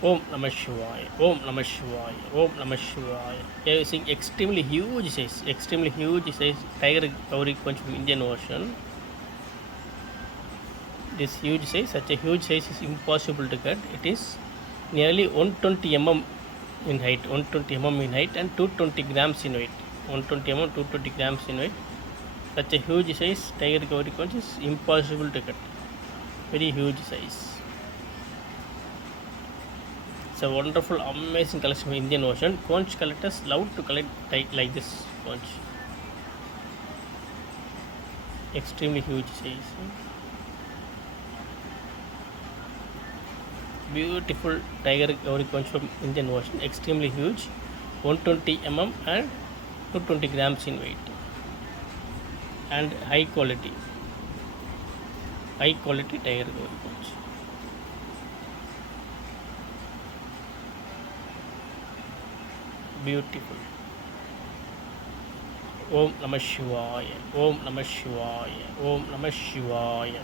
Om Namah Shivaya, Om Namah Shivaya, Om Namah Shivaya. They are using extremely huge size tiger cowrie conch from Indian Ocean. This huge size, such a huge size is impossible to cut. It is nearly 120 mm in height, 120 mm in height and 220 grams in weight. 120 mm, 220 grams in weight. Such a huge size tiger cowrie conch is impossible to cut. Very huge size. It's a wonderful, amazing collection of Indian Ocean. Conch collectors love to collect like this conch. Extremely huge size. Beautiful tiger cowrie conch from Indian Ocean. Extremely huge. 120 mm and 220 grams in weight. And high quality. High quality tiger cowrie conch. Beautiful. Om Namah Shivaya, Om Namah Shivaya, Om Namah Shivaya.